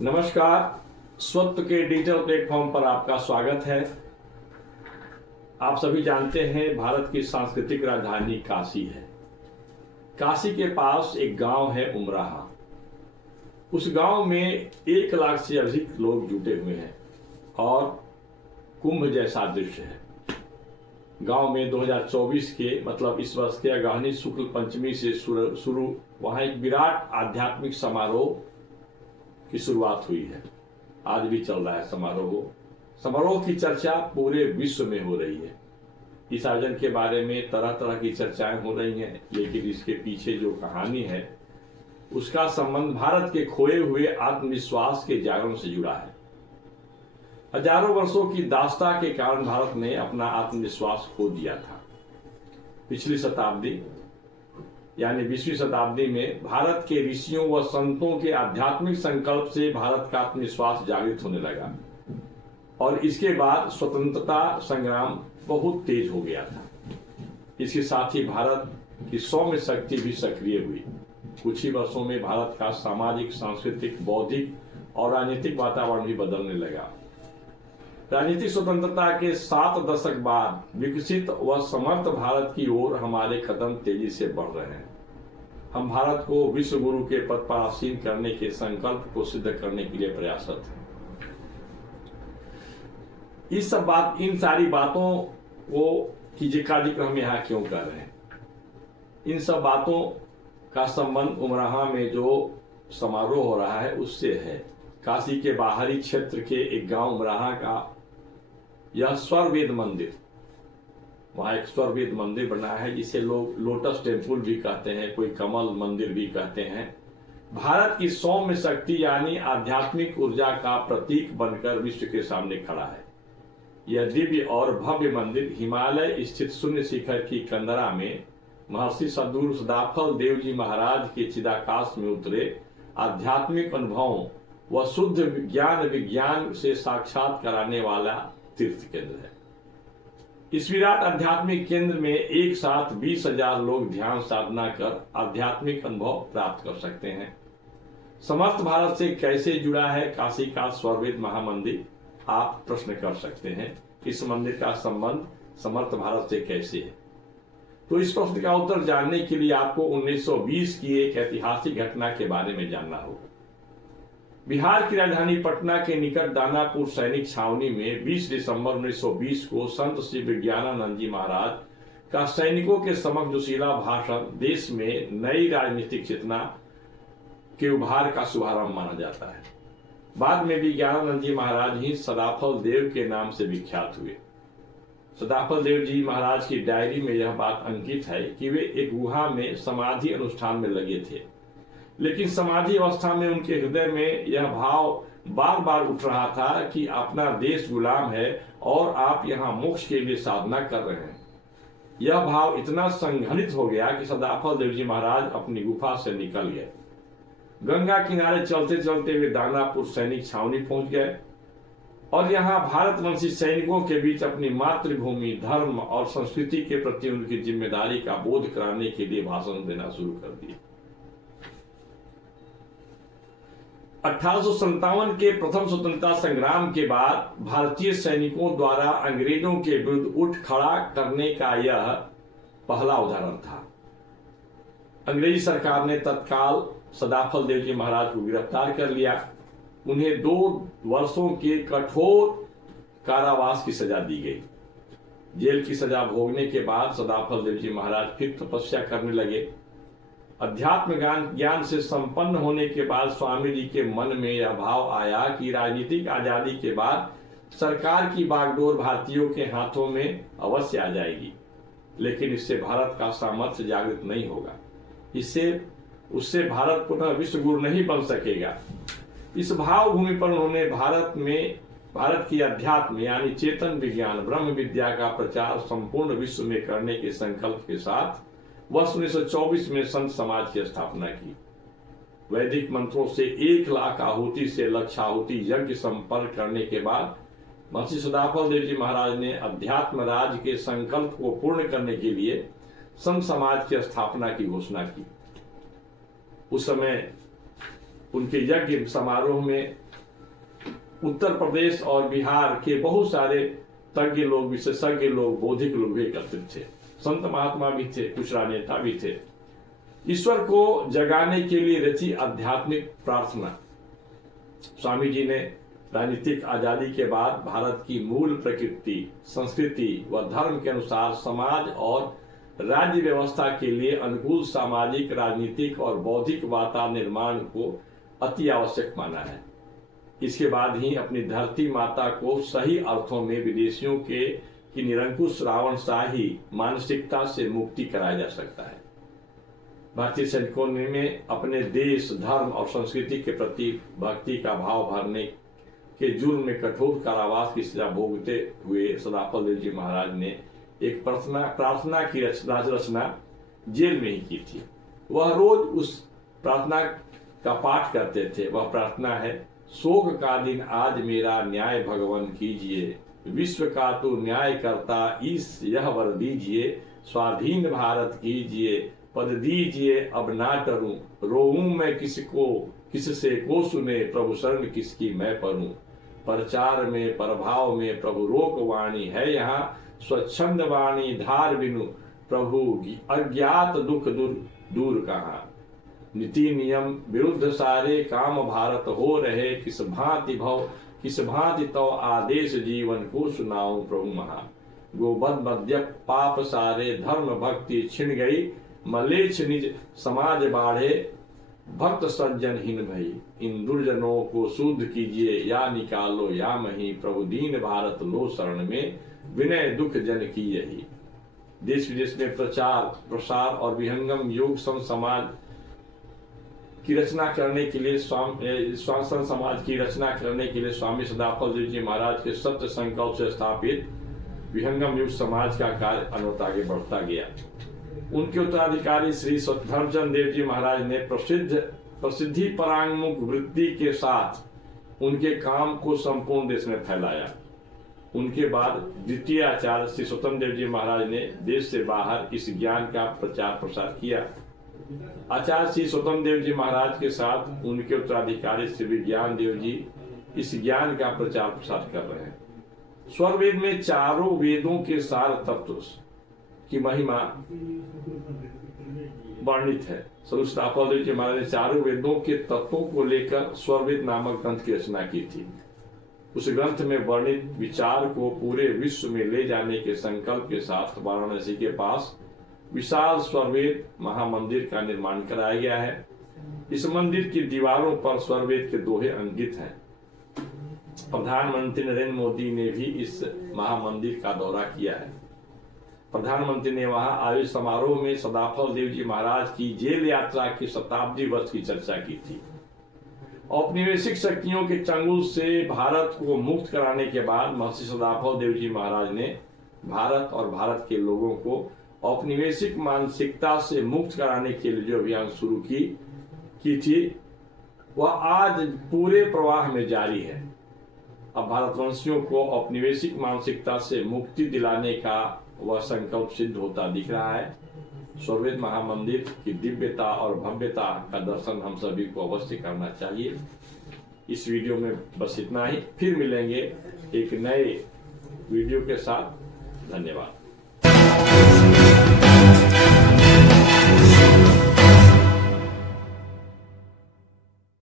नमस्कार। स्वत्व के डिजिटल प्लेटफॉर्म पर आपका स्वागत है। आप सभी जानते हैं भारत की सांस्कृतिक राजधानी काशी है। काशी के पास एक गांव है उमराहा। उस गांव में 1 लाख से अधिक लोग जुटे हुए हैं और कुंभ जैसा दृश्य है। गांव में 2024 के मतलब इस वर्ष के अगहनी शुक्ल पंचमी से शुरू वहां एक विराट आध्यात्मिक समारोह की शुरुआत हुई है। आज भी चल रहा है समारोह की चर्चा पूरे विश्व में हो रही है। इस आयोजन के बारे में तरह तरह की चर्चाएं हो रही हैं, लेकिन इसके पीछे जो कहानी है उसका संबंध भारत के खोए हुए आत्मविश्वास के जागरण से जुड़ा है। हजारों वर्षों की दास्ता के कारण भारत ने अपना आत्मविश्वास खो दिया था। पिछली शताब्दी यानी 20वीं शताब्दी में भारत के ऋषियों व संतों के आध्यात्मिक संकल्प से भारत का आत्मविश्वास जागृत होने लगा और इसके बाद स्वतंत्रता संग्राम बहुत तेज हो गया था। इसके साथ ही भारत की सौम्य शक्ति भी सक्रिय हुई। कुछ ही वर्षों में भारत का सामाजिक, सांस्कृतिक, बौद्धिक और राजनीतिक वातावरण भी बदलने लगा। राजनीतिक स्वतंत्रता के 7 दशक बाद विकसित व समर्थ भारत की ओर हमारे कदम तेजी से बढ़ रहे हैं। हम भारत को विश्व गुरु के पद पर आसीन करने के संकल्प को सिद्ध करने के लिए प्रयासरत हैं। इन सारी बातों को की जिक्र हम यहाँ क्यों कर रहे हैं? इन सब बातों का संबंध उमराहा में जो समारोह हो रहा है उससे है। काशी के बाहरी क्षेत्र के एक गांव उमराहा का यह स्वरवेद मंदिर, वहां एक स्वरवेद मंदिर बना है जिसे लोग लोटस टेम्पल भी कहते हैं, कोई कमल मंदिर भी कहते हैं। भारत की सौम्य शक्ति यानी आध्यात्मिक ऊर्जा का प्रतीक बनकर विश्व के सामने खड़ा है। यह दिव्य और भव्य मंदिर हिमालय स्थित शून्य शिखर की कंदरा में महर्षि सद्गुरु सदाफल देव जी महाराज के चिदाकाश में उतरे आध्यात्मिक अनुभवों व शुद्ध विज्ञान से साक्षात कराने वाला तीर्थ केंद्र है। इस विराट आध्यात्मिक केंद्र में एक साथ 20,000 लोग ध्यान साधना कर आध्यात्मिक अनुभव प्राप्त कर सकते हैं। समर्थ भारत से कैसे जुड़ा है काशी का स्वरवेद महामंदिर, आप प्रश्न कर सकते हैं। इस मंदिर का संबंध समर्थ भारत से कैसे है? तो इस प्रश्न का उत्तर जानने के लिए आपको 1920 की एक ऐतिहासिक घटना के बारे में जानना होगा। बिहार की राजधानी पटना के निकट दानापुर सैनिक छावनी में 20 दिसंबर 1920 को संत श्री विज्ञानानंद जी महाराज का सैनिकों के समक्ष जोशीला भाषण देश में नई राजनीतिक चेतना के उभार का शुभारंभ माना जाता है। बाद में विज्ञानानंद जी महाराज ही सदाफल देव के नाम से विख्यात हुए। सदाफल देव जी महाराज की डायरी में यह बात अंकित है कि वे एक गुहा में समाधि अनुष्ठान में लगे थे, लेकिन समाधि अवस्था में उनके हृदय में यह भाव बार बार उठ रहा था कि अपना देश गुलाम है और आप यहाँ मोक्ष के लिए साधना कर रहे हैं। यह भाव इतना संघनित हो गया कि सदाफल देव जी महाराज अपनी गुफा से निकल गए। गंगा किनारे चलते चलते वे दानापुर सैनिक छावनी पहुंच गए और यहाँ भारतवंशी सैनिकों के बीच अपनी मातृभूमि, धर्म और संस्कृति के प्रति उनकी जिम्मेदारी का बोध कराने के लिए भाषण देना शुरू कर दिए। 1857 के प्रथम स्वतंत्रता संग्राम के बाद भारतीय सैनिकों द्वारा अंग्रेजों के विरुद्ध उठ खड़ा करने का यह पहला उदाहरण था। अंग्रेजी सरकार ने तत्काल सदाफल देव जी महाराज को गिरफ्तार कर लिया। उन्हें 2 वर्षों के कठोर कारावास की सजा दी गई। जेल की सजा भोगने के बाद सदाफल देव जी महाराज फिर तपस्या करने लगे। अध्यात्म ज्ञान से संपन्न होने के बाद स्वामी जी के मन में यह भाव आया कि राजनीतिक आजादी के बाद सरकार की बागडोर भारतीयों के हाथों में अवश्य आ जाएगी, लेकिन इससे भारत का सामर्थ्य जागृत नहीं होगा। उससे भारत पुनः विश्व गुरु नहीं बन सकेगा। इस भाव भूमि पर उन्होंने भारत की अध्यात्म यानी चेतन विज्ञान ब्रह्म विद्या का प्रचार संपूर्ण विश्व में करने के संकल्प के साथ वर्ष 1924 में संत समाज की स्थापना की। वैदिक मंत्रों से 1 लाख आहुति से लक्षाहुति यज्ञ संपन्न करने के बाद महर्षि सदाफल देव जी महाराज ने अध्यात्म राज के संकल्प को पूर्ण करने के लिए संत समाज की स्थापना की घोषणा की। उस समय उनके यज्ञ समारोह में उत्तर प्रदेश और बिहार के बहुत सारे तज्ञ लोग, विशेषज्ञ लोग, बौद्धिक लोग भी एकत्रित थे। संत महात्मा भी थे, कुछ राजनेता भी थे। ईश्वर को जगाने के लिए रची आध्यात्मिक प्रार्थना। स्वामी जी ने राजनीतिक आजादी के बाद भारत की मूल प्रकृति, संस्कृति व धर्म के अनुसार समाज और राज्य व्यवस्था के लिए अनुकूल सामाजिक, राजनीतिक और बौद्धिक वातावरण निर्माण को अति आवश्यक माना है। इसके बाद ही अपनी धरती माता को सही अर्थों में विदेशियों की निरंकुश रावणशाही मानसिकता से मुक्ति कराया जा सकता है। भारतीय सैनिकों में अपने देश, धर्म और संस्कृति के प्रति भक्ति का भाव भरने के जुर्म में कठोर कारावास की सजा भोगते हुए सदाफल देव जी महाराज ने एक प्रार्थना की रचना जेल में ही की थी। वह रोज उस प्रार्थना का पाठ करते थे। वह प्रार्थना है, शोक का दिन आज मेरा न्याय भगवान कीजिए, विश्व का तो न्याय करता ईश यह वर दीजिए, स्वाधीन भारत कीजिए, पद दीजिए अब ना डरूं, रोऊं मैं किससे को सुने, प्रभु शरण किसकी मैं परूं, प्रचार में प्रभाव में प्रभु रोक वाणी है यहाँ, स्वच्छंद वाणी धार बिनु प्रभु अज्ञात दुख दूर कहाँ, नीति नियम विरुद्ध सारे काम भारत हो रहे, किस भांति तो आदेश जीवन को सुनाऊं प्रभु महा, गोबद मद्यप पाप सारे धर्म भक्ति छिन गई, मलेच्छ निज समाज बाढ़े भक्त सज्जन हीन भई, इन दुर्जनों को शुद्ध कीजिए या निकालो या मही, प्रभु दीन भारत लो शरण में विनय दुख जन की यही। देश विदेश में प्रचार प्रसार और विहंगम योग संत समाज की रचना करने के लिए स्वामी सदाफल देव जी महाराज के सत्य संकल्प से स्थापित विहंगम युग समाज का कार्य अनवरत आगे बढ़ता गया। उनके उत्तराधिकारी श्री धर्मचंद देव जी महाराज ने प्रसिद्धि परांगमुख वृत्ति के साथ उनके काम को संपूर्ण देश में फैलाया। उनके बाद द्वितीय आचार्य श्री स्वतंत्र देव जी महाराज ने देश से बाहर इस ज्ञान का प्रचार प्रसार किया। आचार्य श्री स्वतंत्र देव जी महाराज के साथ उनके उत्तराधिकारी श्री विज्ञान देव जी इस ज्ञान का प्रचार प्रसार कर रहे हैं। स्वर वेद में चारों वेदों के सार तत्व की महिमा वर्णित है। सदाफल देव जी महाराज ने चारों वेदों के तत्वों को लेकर स्वरवेद नामक ग्रंथ की रचना की थी। उस ग्रंथ में वर्णित विचार को पूरे विश्व में ले जाने के संकल्प के साथ वाराणसी के पास विशाल स्वरवेद महामंदिर का निर्माण कराया गया है। इस मंदिर की दीवारों पर स्वरवेद के दोहे अंकित हैं। प्रधानमंत्री नरेंद्र मोदी ने भी इस महामंदिर का दौरा किया है। प्रधानमंत्री ने वहां आयोजित समारोह में सदाफल देव जी महाराज की जेल यात्रा की शताब्दी वर्ष की चर्चा की थी। औपनिवेशिक शक्तियों के चंगुल से भारत को मुक्त कराने के बाद महर्षि सदाफल देव जी महाराज ने भारत और भारत के लोगों को औपनिवेशिक मानसिकता से मुक्त कराने के लिए जो अभियान शुरू की थी वह आज पूरे प्रवाह में जारी है। अब भारतवंशियों को औपनिवेशिक मानसिकता से मुक्ति दिलाने का वह संकल्प सिद्ध होता दिख रहा है। स्वरवेद महामंदिर की दिव्यता और भव्यता का दर्शन हम सभी को अवश्य करना चाहिए। इस वीडियो में बस इतना ही। फिर मिलेंगे एक नए वीडियो के साथ। धन्यवाद।